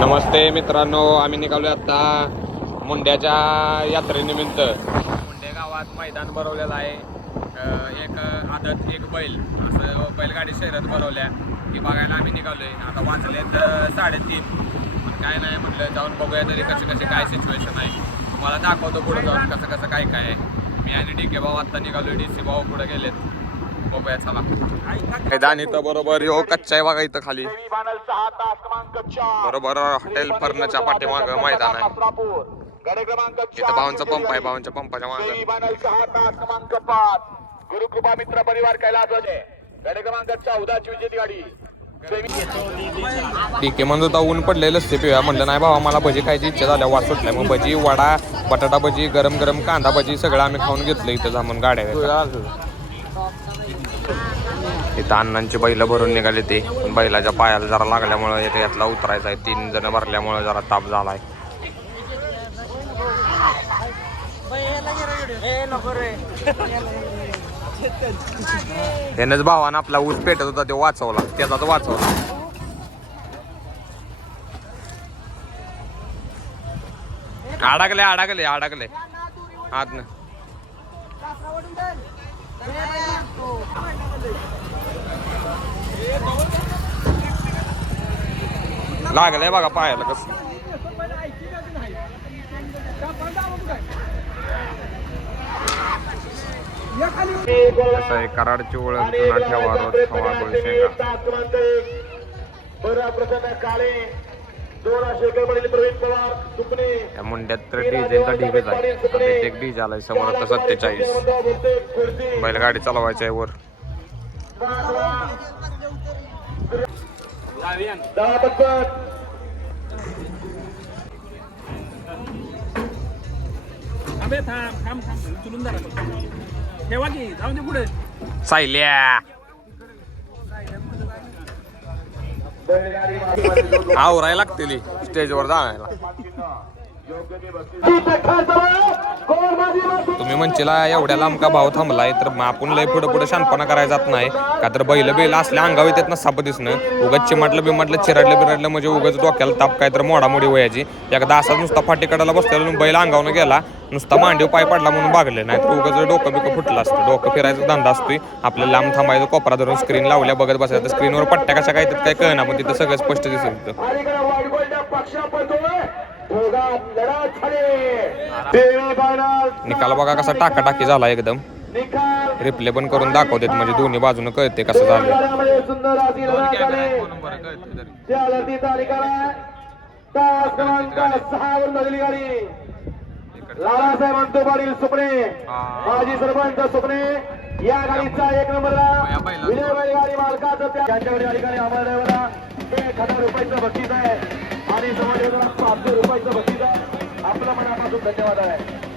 नमस्ते मित्रांनो आम्ही निघालो आता मुंड्याच्या यात्रेनिमित्त. मुंडे गावात मैदान भरवलेलं आहे. एक आदत एक बैल. असं बैलगाडी शहरात भरवल्या की बघायला आम्ही निघालोय. आता वाचले तर साडेतीन. काय नाही म्हटलं जाऊन बघूया तरी कसे कसे काय सिच्युएशन आहे. तुम्हाला दाखवतो पुढे जाऊन कसं कसं काय काय आहे. मी आणि डी के भाऊ आत्ता निघालोय. डी सी भाऊ पुढे गेलेत. मैदान इथं बरोबर यो कच्चा आहे बघा इथं खाली. बरोबर हॉटेल फर्नच्या पाठीमाग मैदान आहे. इथं भावांचा पंप आहे भावांच्या पंपाच्या मागे. क्रमांक पाच गुरुकृपा मित्र परिवार कैलास गाडी क्रमांक चौदाची विजेती गाडी. ठीक आहे म्हणत होता ऊन पडलेलं असते पिऊया. म्हणलं नाही बाबा मला भजी खायची इच्छा झाल्या वास सुटलाय मग भजी वडा बटाटा भजी गरम गरम कांदा भजी सगळं आम्ही खाऊन घेतलं इथं जामून गाड्या इथं अण्णांची बैल भरून निघाले ते. पण बैलाच्या पायाला जरा लागल्यामुळं इथे यातला उतरायचा आहे. तीन जण भरल्यामुळं जरा ताप झालाय. त्यानंच भावानं आपला ऊस पेटत होता ते वाचवला. त्याचाच वाचवला. अडकले अडकले अडकले. आत ना. लागलंय बघा पायाला कस. कसं आहे कराडची ओळख जुना ठेवा रोज खवा त्या मुंड्यात तर डिझेलचा ढीगच आहे. एक डीजे आलाय समोर आता सत्तेचाळीस. बैलगाडी चालवायची आहे वर. दहा पटपट अबे थांब थांब थांब चुलून जरा ठेवा की जाऊन दे पुढे सायल्या आवरायला लागतील स्टेजवर जायला तुम्ही म्हणशीला एवढ्या लांब का भाव थांबलाय? तर मग आपण लय पुढे पुढे शांतपणा करायला जात नाही. का तर बैल बैल असल्या अंगावर येतात ना साप दिसणं. उगाच चिमाटलं बिमाटलं चिराडलं बिराडलं म्हणजे उगाच डोक्याला ताप काय तर मोडामोडी वयाची. एकदा असा नुसता फाटीकडाला बसलेला बैल अंगावनं गेला नुसता मांडीव पाय पडला म्हणून भागले नाही तर उगाच डोकं बिकं फुटलं असतं. डोकं फिरायचा धंदा असतोय. आपल्याला लांब थांबायचं कोपरा धरून स्क्रीन लावल्या बघत बसायचं स्क्रीनवर पट्ट्या कशा काय तर काय कळणार पण तिथं सगळं स्पष्ट दिसत निकाल बघा कसा टाकाटाकी झाला एकदम. रिप्ले पण करून दाखवतात म्हणजे दोन्ही बाजूनं कळते कसं झालं लालासाहेब अंतो पाटील सुपणे माजी सरपंच सुपणे या गाडीचा एक नंबरला. विजय गाडी मालकाचं. त्या त्यांच्याकडे ठिकाणी अमर ड्रायव्हरला एक हजार रुपयाचं बक्षीस आहे. आणि समाजाला पाचशे रुपयाचं बक्षीस आहे. आपलं मनापासून धन्यवाद आहे.